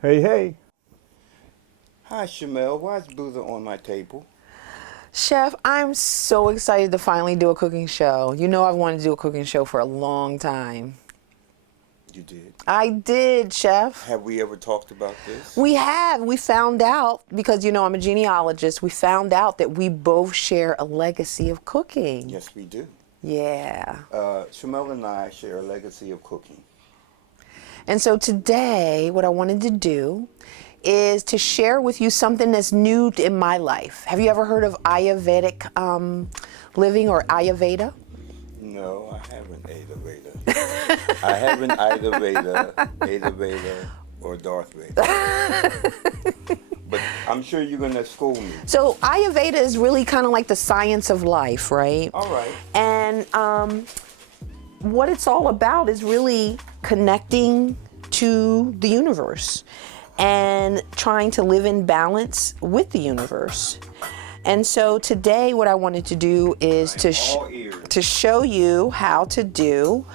Hey, hey. Hi, Shamel. Why is Buddha on my table? Chef, I'm so excited to finally do a cooking show. You know I've wanted to do a cooking show for a long time. You did. I did, Chef. Have we ever talked about this? We have. We found out, because I'm a genealogist, we found out that we both share a legacy of cooking. Yes, we do. Yeah. Shamel and I share a legacy of cooking. And so today, what I wanted to do is to share with you something that's new in my life. Have you ever heard of Ayurvedic living or Ayurveda? No, I haven't Ayurveda. I haven't Ayurveda, or Darth Vader. But I'm sure you're going to school me. So Ayurveda is really kind of like the science of life, right? All right. And what it's all about is really connecting to the universe and trying to live in balance with the universe. And so today what I wanted to do is to show you how to do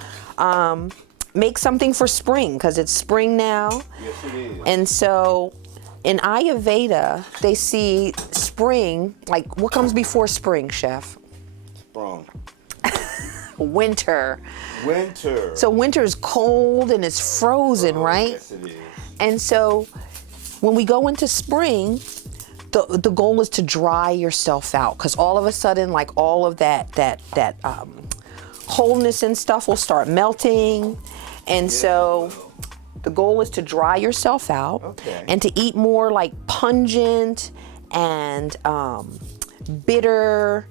make something for spring, because it's spring now. Yes, it is. And so in Ayurveda, they see spring, like what comes before spring, Chef? Sprung. Winter. Winter. So winter is cold and it's frozen, right? Yes, it is. And so when we go into spring, the goal is to dry yourself out, because all of a sudden, like all of that wholeness and stuff will start melting. And so the goal is to dry yourself out and to eat more like pungent and bitter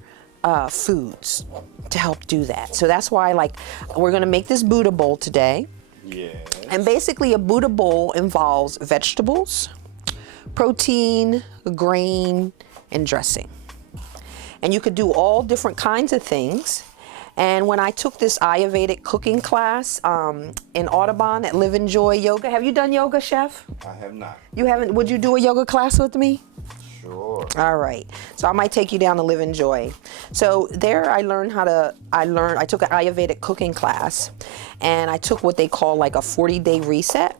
foods to help do that. So that's why, like, we're gonna make this Buddha bowl today. Yes. And basically a Buddha bowl involves vegetables, protein, grain, and dressing. And you could do all different kinds of things. And when I took this Ayurvedic cooking class in Audubon at Live and Joy Yoga, have you done yoga, Chef? I have not. You haven't? Would you do a yoga class with me? Sure. All right. So I might take you down to Live and Joy. So there I took an Ayurvedic cooking class, and I took what they call like a 40-day reset.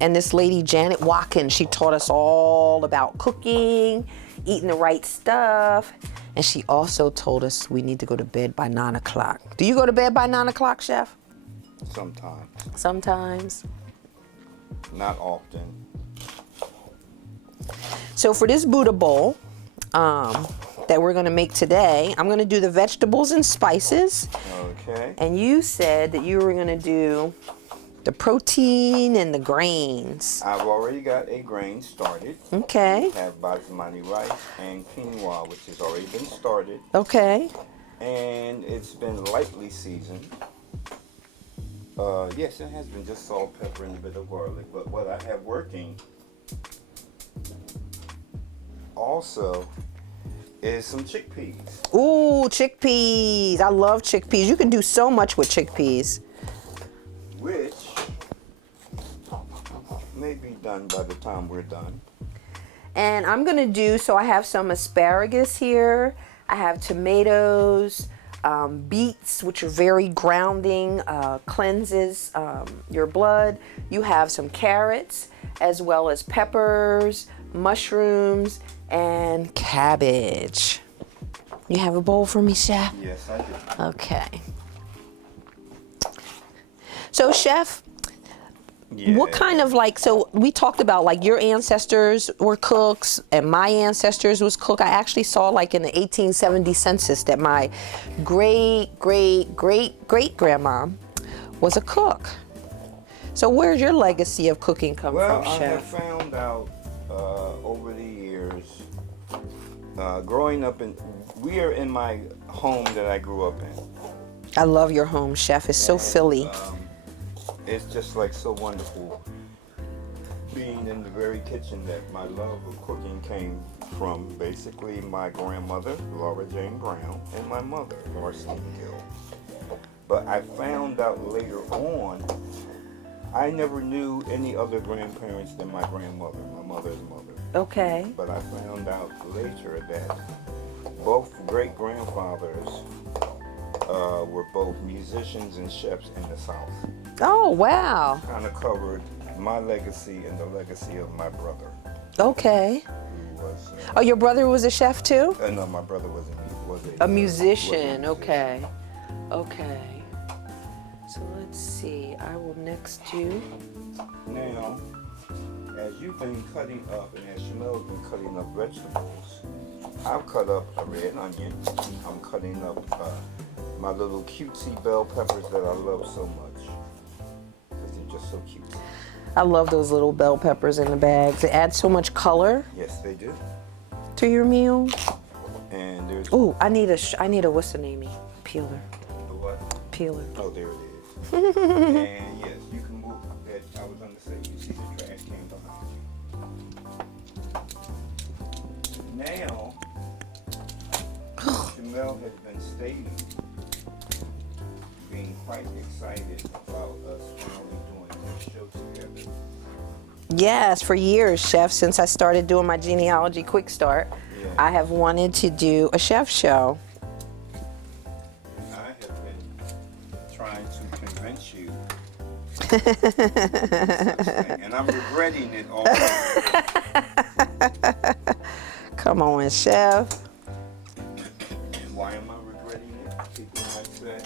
And this lady, Janet Watkins, she taught us all about cooking, eating the right stuff. And she also told us we need to go to bed by 9 o'clock. Do you go to bed by 9 o'clock, Chef? Sometimes. Sometimes. Not often. So for this Buddha bowl that we're gonna make today, I'm gonna do the vegetables and spices. Okay. And you said that you were gonna do the protein and the grains. I've already got a grain started. Okay. I have basmati rice and quinoa, which has already been started. Okay. And it's been lightly seasoned. Yes, it has been just salt, pepper, and a bit of garlic. But what I have working also is some chickpeas. Ooh, chickpeas. I love chickpeas. You can do so much with chickpeas. Which may be done by the time we're done. And I'm gonna do, so I have some asparagus here. I have tomatoes, beets, which are very grounding, cleanses your blood. You have some carrots, as well as peppers, mushrooms, and cabbage. You have a bowl for me, Chef? Yes, I do. Okay. So, Chef, what kind of so we talked about like your ancestors were cooks and my ancestors was cook. I actually saw like in the 1870 census that my great-great-great-great-grandma was a cook. So where's your legacy of cooking come from, Well, I have Chef? found out over the years, growing up we are in my home that I grew up in. I love your home, Chef. It's so Philly. It's just like so wonderful being in the very kitchen that my love of cooking came from. Basically, my grandmother, Laura Jane Brown, and my mother, Marcy Gill. But I found out later on, I never knew any other grandparents than my grandmother, my mother's mother. Okay. But I found out later that both great-grandfathers were both musicians and chefs in the South. Oh, wow. Kind of covered my legacy and the legacy of my brother, Okay. who was. Oh, your brother was a chef too? No, my brother was A musician. Okay. Okay. So let's see. I will next do. Now, as you've been cutting up, and as Chanel's been cutting up vegetables, I've cut up a red onion. I'm cutting up my little cutesy bell peppers that I love so much, because they're just so cute. I love those little bell peppers in the bags. It adds so much color Yes, they do. to your meal. And there's Ooh, I need a what's the name? Peeler. the what? Peeler. Oh, there it is. And yes, you can move that. I was going to say, you see the trash can behind you. Now, Jamel has been stating, being quite excited about us finally doing this show together. Yes, for years, chef, since I started doing my genealogy quick start, Yeah. I have wanted to do a chef show. I have been trying to convince you. And I'm regretting it already. Come on, chef. Why am I regretting it? People might say.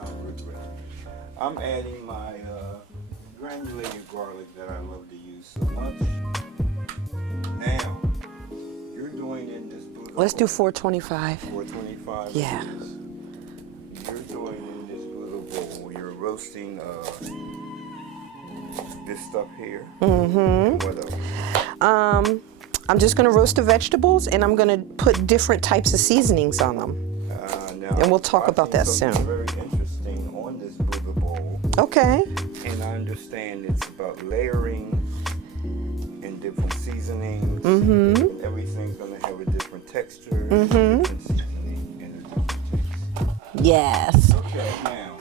I'm regretting it. I'm adding my granulated garlic that I love to use so much. Now, you're doing in this Buddha Let's do bowl, 425. 425. Yeah. You're doing in this Buddha bowl, you're roasting this stuff here. Mm-hmm. What else? I'm just gonna roast the vegetables and I'm gonna put different types of seasonings on them. Now, And we'll talk about that something soon. very interesting on this Buddha bowl. Okay. And I understand it's about layering and different seasonings. Mm-hmm. Everything's going to have a different texture, different seasoning, and a different taste. Yes. Okay, now,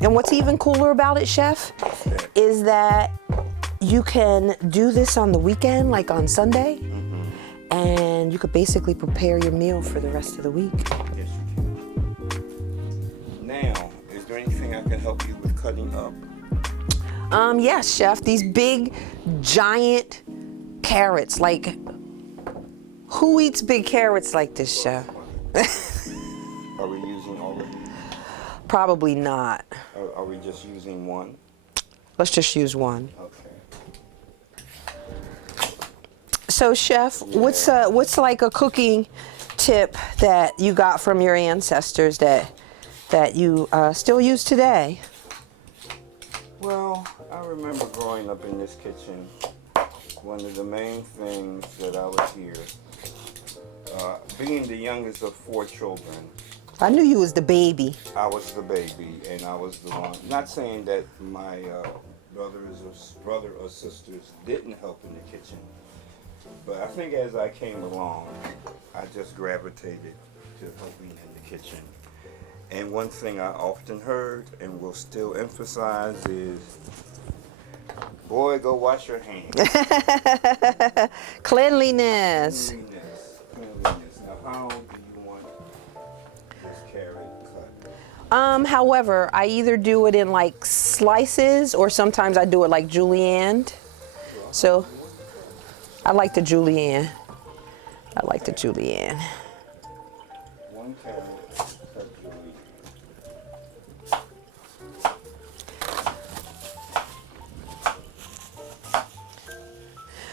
And what's even cooler about it, chef, that, is that you can do this on the weekend, like on Sunday, and you could basically prepare your meal for the rest of the week. yes, you can. Now, is there anything I can help you with cutting up? Yes, chef, these big, giant carrots, like, who eats big carrots like this, chef? Are we using all of these? Probably not. Are we just using one? Let's just use one. Okay. So, chef, what's like a cooking tip that you got from your ancestors that you still use today? Well, I remember growing up in this kitchen, one of the main things that I would hear, being the youngest of 4 children, I knew you was the baby. I was the baby, and I was the one. Not saying that my brother or sisters didn't help in the kitchen, but I think as I came along, I just gravitated to helping in the kitchen. And one thing I often heard and will still emphasize is, boy, go wash your hands. Cleanliness. Cleanliness. Now, how do you want this carrot cut? However, I either do it in like slices or sometimes I do it like julienne. So I like the julienne. I like the julienne. 1 carrot cut julienne.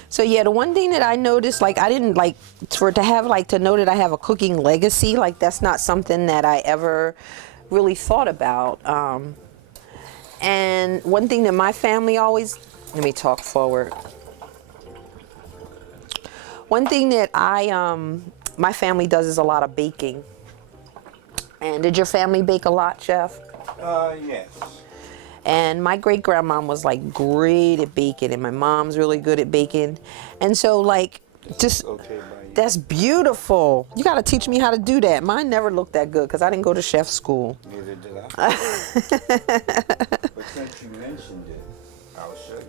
So yeah, the one thing that I noticed, like I didn't like to know that I have a cooking legacy. Like that's not something that I ever really thought about. And one thing that my family always, let me talk forward. One thing that my family does is a lot of baking. And did your family bake a lot, chef? Yes. And my great grandmom was like great at baking, and my mom's really good at baking. And so like just Okay, by you. that's beautiful. You got to teach me how to do that. Mine never looked that good because I didn't go to chef school. Neither did I. But since you mentioned it, I'll show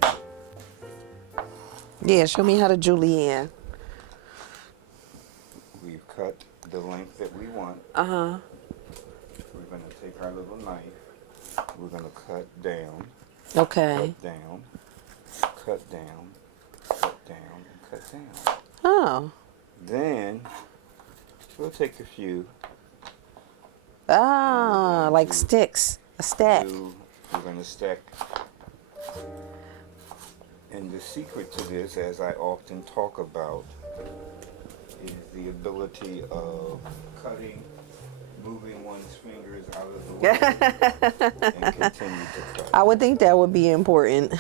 you. Yeah, show me how to julienne. We've cut the length that we want. Uh-huh. We're going to take our little knife we're going to cut down, Okay. cut down, cut down, cut down, and cut down. Oh. Then we'll take a few. Ah, like sticks. A stack. We're going to stack. And the secret to this, as I often talk about, is the ability of cutting, moving one's fingers out of the way, and continue to cut. I would think that would be important.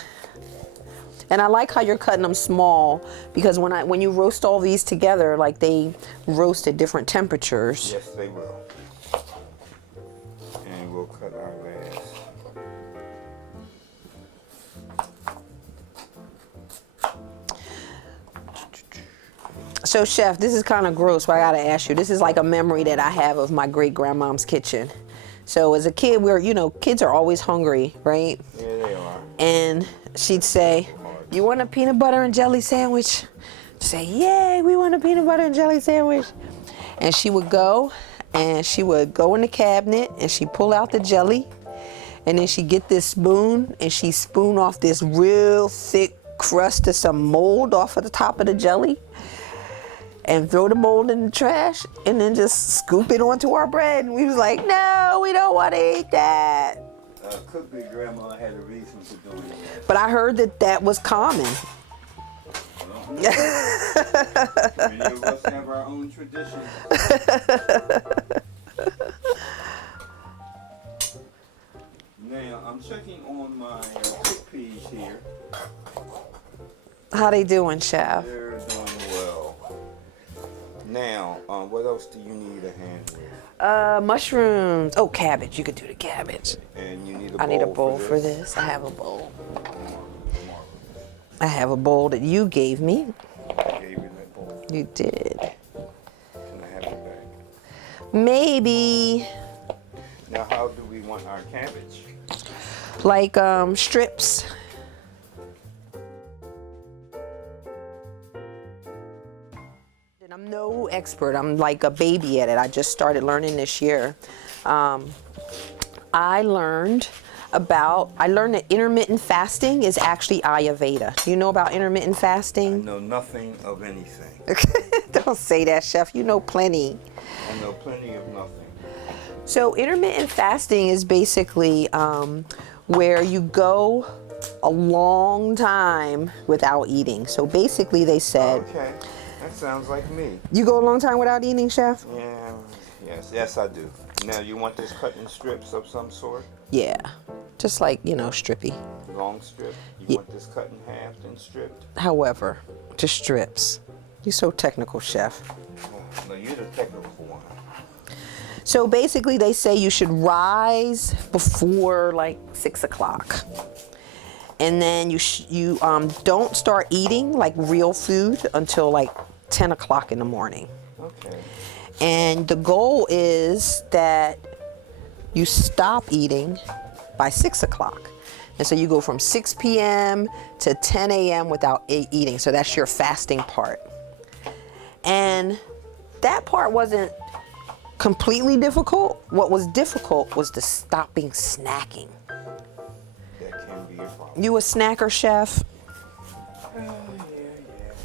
And I like how you're cutting them small, because when you roast all these together, like they roast at different temperatures. Yes, they will. And we'll cut our last. So, Chef, this is kind of gross, but I gotta ask you. This is like a memory that I have of my great grandmom's kitchen. So, as a kid, kids are always hungry, right? Yeah, they are. And she'd say, "You want a peanut butter and jelly sandwich?" She'd say, "Yay, we want a peanut butter and jelly sandwich." And she would go in the cabinet and she'd pull out the jelly, and then she'd get this spoon and she'd spoon off this real thick crust of some mold off of the top of the jelly, and throw the mold in the trash, and then just scoop it onto our bread. And we was like, "No, we don't want to eat that." Could be Grandma had a reason for doing that. But I heard that was common. Many of us have our own traditions. Now, I'm checking on my chickpeas here. How they doing, Chef? They're doing well. Now, what else do you need a hand with? Mushrooms. Oh, cabbage. You could do the cabbage. And you need a bowl. I need a bowl for this. I have a bowl. Marvelous. I have a bowl that you gave me. I gave you that bowl. You did. Can I have it back? Maybe Now, how do we want our cabbage? like strips. And I'm no expert. I'm like a baby at it. I just started learning this year. I learned that intermittent fasting is actually Ayurveda. Do you know about intermittent I fasting? know nothing of anything. Don't say that, Chef. You know plenty. I know plenty of nothing. So intermittent fasting is basically where you go a long time without eating. So basically they said, Okay, that sounds like me. you go a long time without eating, Chef? Yeah, yes, I do. Now, you want this cut in strips of some sort? Yeah, just like, strippy. Long strip? You Yeah. want this cut in half and stripped? However, just strips. You're so technical, Chef. Oh, no, you're the technical one. So basically they say you should rise before like 6 o'clock. And then you don't start eating like real food until like 10 o'clock in the morning. Okay. And the goal is that you stop eating by 6 o'clock. And so you go from 6 p.m. to 10 a.m. without eating. So that's your fasting part. And that part wasn't completely difficult. What was difficult was the stopping snacking. That can be a problem. You a snacker, Chef? Yeah.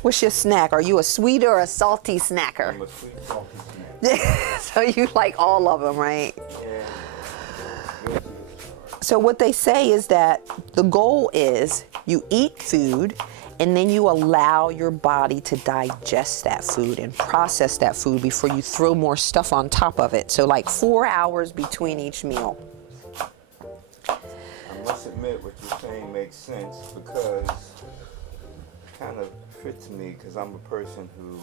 What's your snack? Are you a sweet or a salty snacker? I'm a sweet salty snack. So you like all of them, right? Yeah. Guilty as charged. So what they say is that the goal is you eat food and then you allow your body to digest that food and process that food before you throw more stuff on top of it. So like 4 hours between each meal. I must admit what you're saying makes sense because it kind of fits me because I'm a person who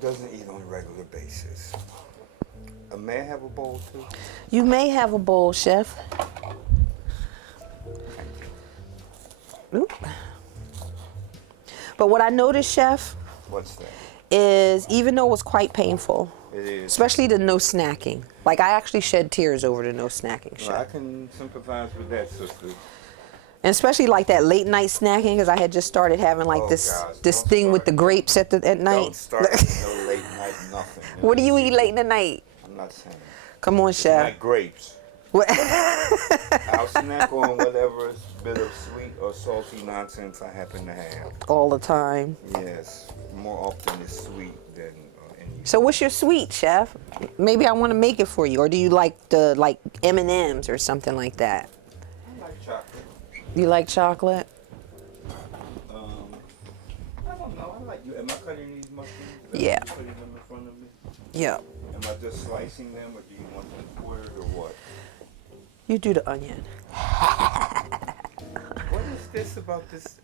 doesn't eat on a regular basis. May I have a bowl too? You may have a bowl, Chef. Oop. But what I noticed, Chef, What's that? is even though it was quite painful, It is. especially the no snacking. Like I actually shed tears over the no snacking, Chef. Well, I can sympathize with that, sister. And especially like that late night snacking, because I had just started having like Oh, this gosh, this don't thing with start. the grapes at Don't night. start with no late night nothing. What do you eat late in the night? I'm not saying. Come on, Chef. Not grapes. I'll snack on whatever bit of sweet or salty nonsense I happen to have. All the time. Yes, more often it's sweet than any. So what's your sweet, Chef? Maybe I want to make it for you. Or do you like the M&Ms or something like that? I like chocolate. You like chocolate? I don't know. I like you. Am I cutting these mushrooms? Yeah. Putting them in front of me? Yeah. Am I just slicing them, or do you want them quartered, or what? You do the onion. What is this about this?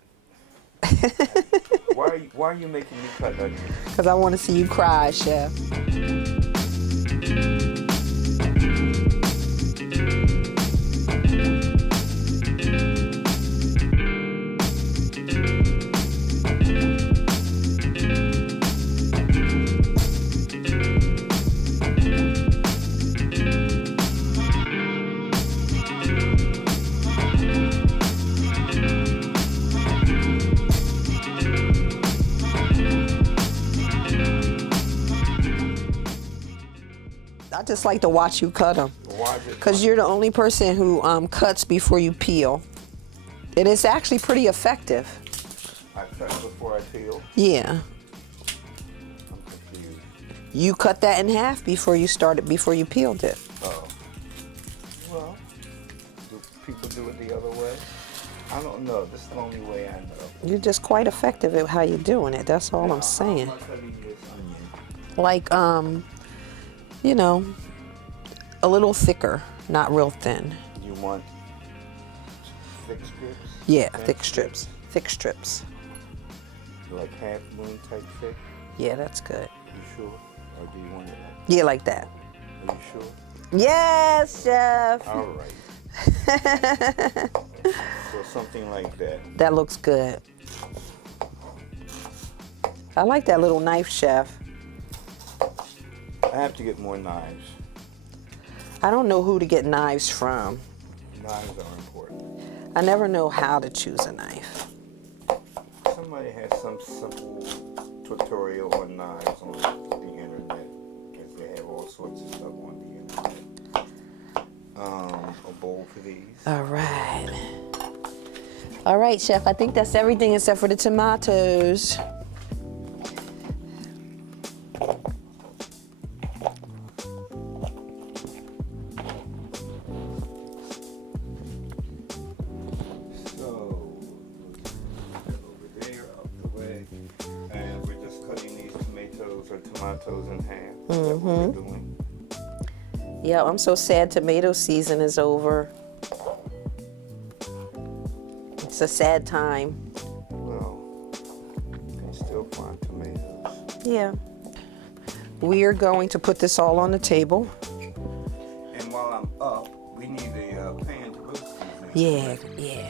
Why are you making me cut onions? Because I want to see you cry, Chef. I just like to watch you cut them. Why is it? Because you're the only person who cuts before you peel. And it's actually pretty effective. I cut before I peel. Yeah. I'm confused. You cut that in half before you peeled it. Oh. Well, do people do it the other way? I don't know. This is the only way I know. You're just quite effective at how you're doing it. That's all I'm saying. How am I cutting this onion? Like, you know, a little thicker, not real thin. You want thick strips? Yeah, Thin thick strips. Thick strips. Like half moon type thick? Yeah, that's good. You sure? Or do you want it like? Yeah, like that. Are you sure? Yes, Chef. All right. So something like that. That looks good. I like that little knife, Chef. I have to get more knives. I don't know who to get knives from. Knives are important. I never know how to choose a knife. Somebody has some simple tutorial on knives on the internet, because they have all sorts of stuff on the internet. A bowl for these. All right. All right, Chef. I think that's everything except for the tomatoes. Tomatoes in half. That's what we're doing. Yeah, I'm so sad tomato season is over. It's a sad time. Well, you can still find tomatoes. Yeah. We are going to put this all on the table. And while I'm up, we need a pan to roast these. Yeah, yeah.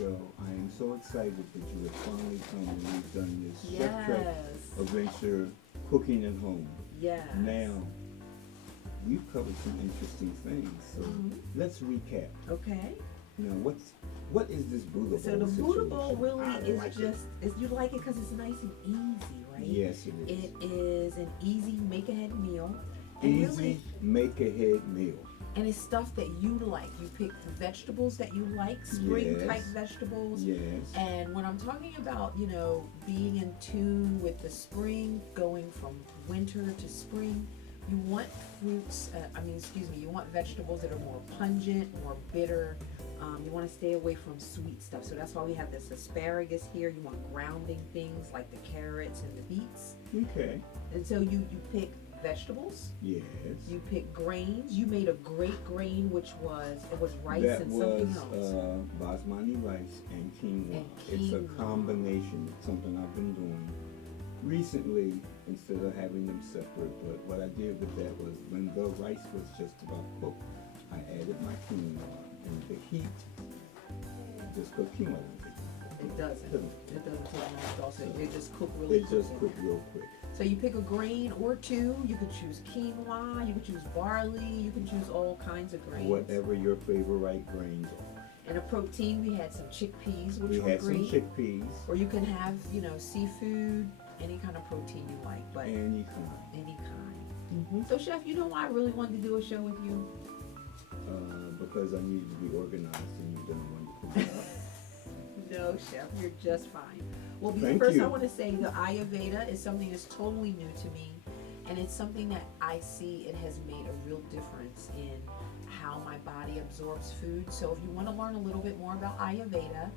I am so excited that you have finally come and we've done this Chef Trek Adventure Cooking at Home. Yes. Now, we've covered some interesting things, so let's recap. Okay. Now, what is this Buddha bowl? So the Buddha bowl really is like just, you like it because it's nice and easy, right? Yes, it is. It is an easy make-ahead meal. And Easy, really, make-ahead meal. and it's stuff that you like. You pick the vegetables that you like, spring type vegetables. Yes. And when I'm talking about, being in tune with the spring, going from winter to spring, you want you want vegetables that are more pungent, more bitter. You want to stay away from sweet stuff. So that's why we have this asparagus here. You want grounding things like the carrots and the beets. Okay. And so you pick vegetables. Yes. You pick grains. You made a great grain, which was rice and something else. That was basmati rice and quinoa. It's a combination. It's something I've been doing recently instead of having them separate. But what I did with that was when the rice was just about cooked, I added my quinoa, and the heat just cooked quinoa. It doesn't take much also. They just cook really quick. They just cook real quick. So you pick a grain or two. You could choose quinoa, you could choose barley, you can choose all kinds of grains. Whatever your favorite grains are. And a protein, we had some chickpeas, which We were had great. some chickpeas. Or you can have, seafood, any kind of protein you like, but Any kind. any kind. So Chef, you know why I really wanted to do a show with you? Because I needed to be organized and you've done a wonderful job. No, Chef, you're just fine. Well, Thank first you. I want to say the Ayurveda is something that's totally new to me, and it's something that I see it has made a real difference in how my body absorbs food. So if you want to learn a little bit more about Ayurveda,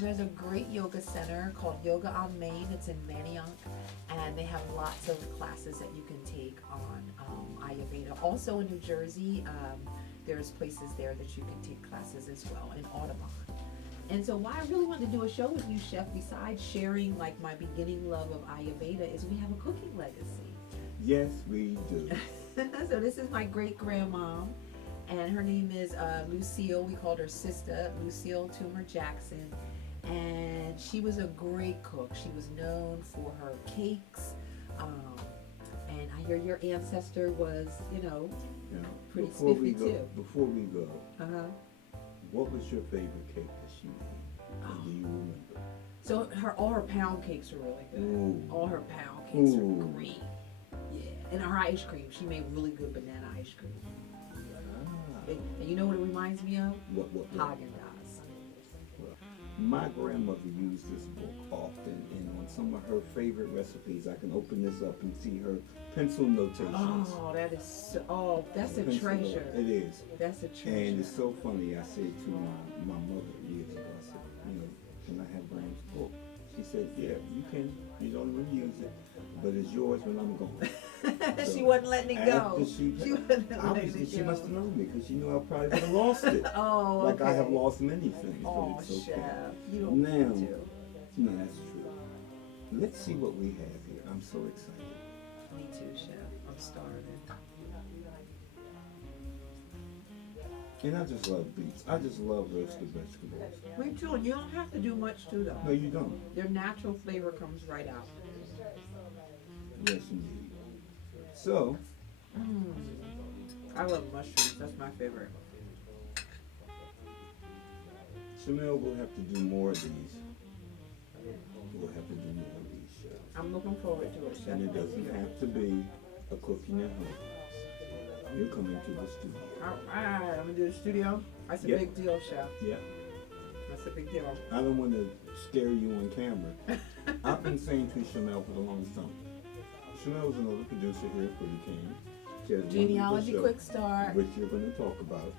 there's a great yoga center called Yoga on Main. It's in Manayunk, and they have lots of classes that you can take on Ayurveda. Also in New Jersey, there's places there that you can take classes as well in Audubon. And so why I really wanted to do a show with you, Chef, besides sharing like my beginning love of Ayurveda, is we have a cooking legacy. Yes, we do. So this is my great grandmom, and her name is Lucille. We called her Sister, Lucille Toomer Jackson. And she was a great cook. She was known for her cakes. And I hear your ancestor was, pretty spiffy too. Before we go, Uh-huh. what was your favorite cake that she made? And do you remember? So all her pound cakes are really good. Ooh. All her pound cakes Ooh. are great. Yeah, and her ice cream. She made really good banana ice cream. Ah. And you know what it reminds me of? What? Haagen-Dazs. Well, my grandmother used this book often, and on some of her favorite recipes, I can open this up and see her pencil notations. Oh, that's a Pencil treasure. It is. That's a treasure. And it's so funny. I said to my mother years ago, I said, can I have Graham's book? She said, yeah, you can. You don't really use it, but it's yours when I'm gone. She wasn't letting it go. After she wasn't letting it she go. must have known me because she knew I probably would have lost it. Oh, Like I have okay. lost many things. Oh, but it's okay. Chef, you don't Now, need to. no, that's true. Let's see what we have here. I'm so excited. Me too, Chef. I'm starving. And I just love beets. I just love roasted vegetables. Me too, and you don't have to do much to them. No, you don't. Their natural flavor comes right out. Yes, indeed. So, I love mushrooms. That's my favorite. Chanel will have to do more of these. We'll have to do more of these shows. I'm looking forward to it, Chef. And it doesn't have to be a cooking at home. You're coming to the studio. All right, I'm gonna do the studio. That's a Yep. big deal, Chef. Yeah. That's a big deal. I don't want to scare you on camera. I've been saying to Chanel for the longest time. Chanel's another producer here at Pretty King. She has one Genealogy show, Quick Start. which you're going to talk about.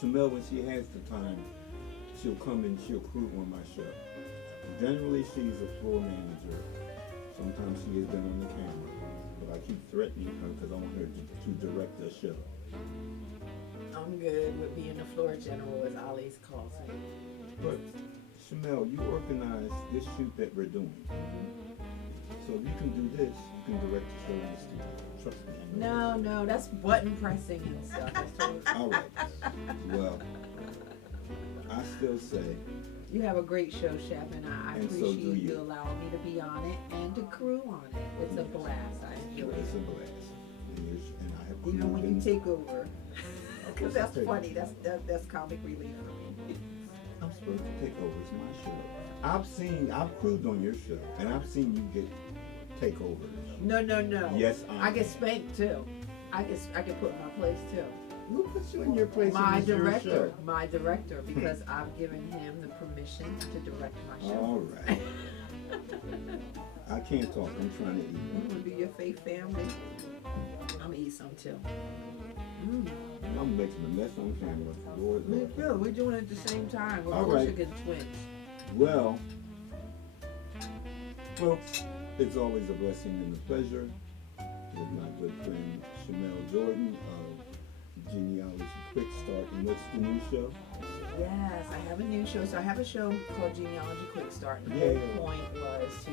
Chanel, when she has the time, she'll come and she'll crew on my show. Generally, she's a floor manager. Sometimes she has been on the camera. But I keep threatening her because I want her to direct the show. I'm good with being the floor general, as Ali's calls me. But Chanel, you organized this shoot that we're doing. So if you can do this, you can direct the show in the studio. Trust me. I know No, that's button pressing and stuff. That's totally this. All right. Well, I still say You have a great show, Chef, and I And so appreciate do you. you allowing me to be on it and to crew on it. It's a blast. I enjoy it's a it. blast. And I have Even when you proven- take over. Because that's Okay. funny. That's comic relief for me. I'm supposed to take over. It's my show. I've crewed on your show, and I've seen you get take over. No. Yes, I get spanked too. I get put in my place too. Who puts you in your place? My It's your director, show. because I've given him the permission to direct my show. All right. I can't talk. I'm trying to eat. I'm gonna do your fake family. I'm gonna eat some too. I'm making a mess on camera. Lord, Me Lord. too. We're doing it at the same time. We're All both right. chicken twins. Well, folks, it's always a blessing and a pleasure with my good friend Shamel Jordan of Genealogy Quick Start. And what's the new show? Yes, I have a new show. So I have a show called Genealogy Quick Start. And the Yeah. whole point was to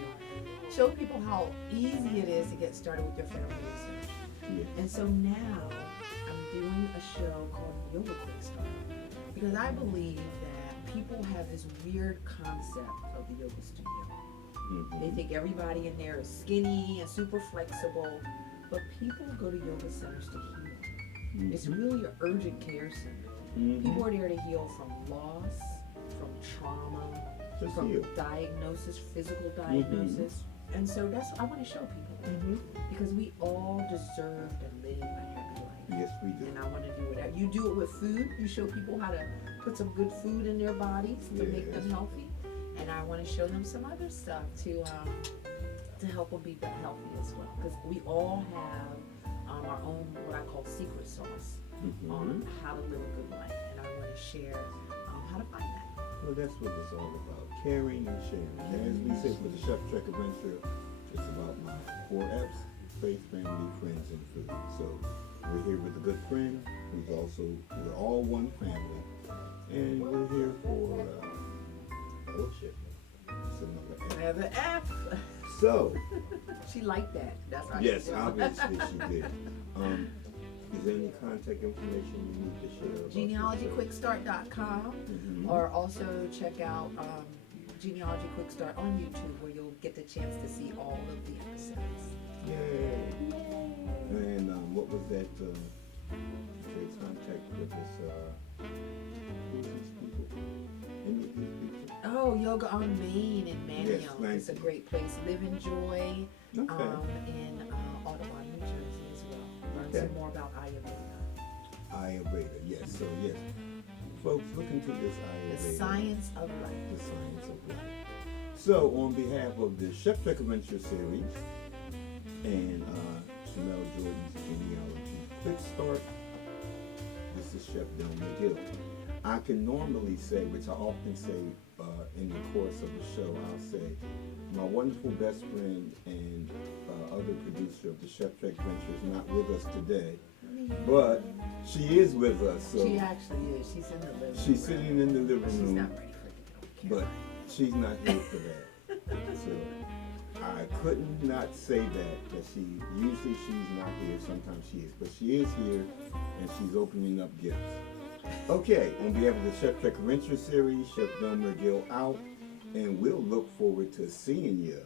show people how easy it is to get started with your family research. Yeah. And so now I'm doing a show called Yoga Quick Start because I believe that people have this weird concept of the yoga studio. They think everybody in there is skinny and super flexible, but people go to yoga centers to heal. It's really an urgent care center. People are there to heal from loss, from trauma, Just from heal. diagnosis, physical diagnosis. And so that's what I want to show people. Because we all deserve to live a happy life. Yes, we do. And I want to do whatever. You do it with food. You show people how to put some good food in their bodies to make them healthy. And I want to show them some other stuff to help them be healthy as well. Because we all have our own, what I call secret sauce on how to live a good life. And I want to share how to find that. Well, that's what it's all about. Caring and sharing. As we say for the Chef Trek Adventure, it's about my 4 F's: faith, family, friends, and food. So we're here with a good friend who's also, we're all one family. And we're here for, what's it? It's another F. Another F. So, She liked that. That's how yes, she did. obviously she did. Is there any contact information you need to share? About this show? GenealogyQuickStart.com or also check out Genealogy Quick Start on YouTube where you'll get the chance to see all of the episodes. Yay! And what was that? Contact with this. Who are these people? Any of these people? Oh, Yoga on Main in Manio. Yes, thank It's a you. great place. Live and Joy Okay. in Audubon, New Jersey as well. Learn Okay. some more about Ayurveda. Ayurveda, yes. So yes, folks, look into this Ayurveda. The science of life. The science of life. So, on behalf of the Chef Trek Adventure series and Chanel Jordan's Genealogy Quick Start, this is Chef Delma Gill. I can normally say, which I often say in the course of the show, I'll say, my wonderful best friend and other producer of the Chef Trek Adventure is not with us today, but she is with us. So She actually is. She's in the living room. she's sitting in the living But she's room, not ready for it to go. but she's not here for that. So I couldn't not say that she, usually she's not here, sometimes she is, but she is here and she's opening up gifts. Okay, on behalf of the Chef Trek Adventure series, Chef Delmer Gill out, and we'll look forward to seeing you.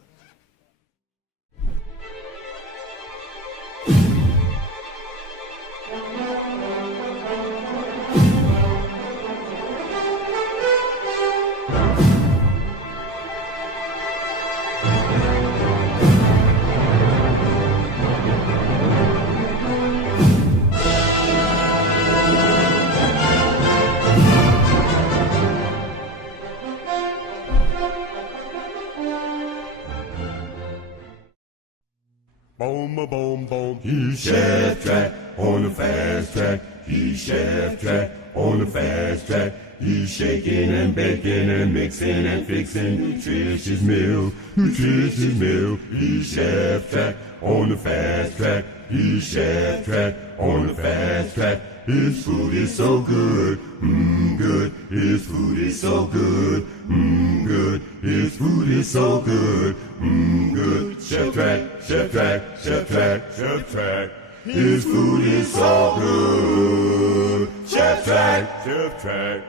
Boom, a boom, boom. He's Chef Track on the fast track. He's Chef Track on the fast track. He's shaking and baking and mixing and fixing nutritious meal, nutritious meal. He's Chef Track on the fast track. He's Chef Track on the fast track. His food is so good, good. His food is so good, good. His food is so good, good. Chef Track, Chef Track, Chef Track, Chef Track. His food is so good. Chef Track, Chef Track.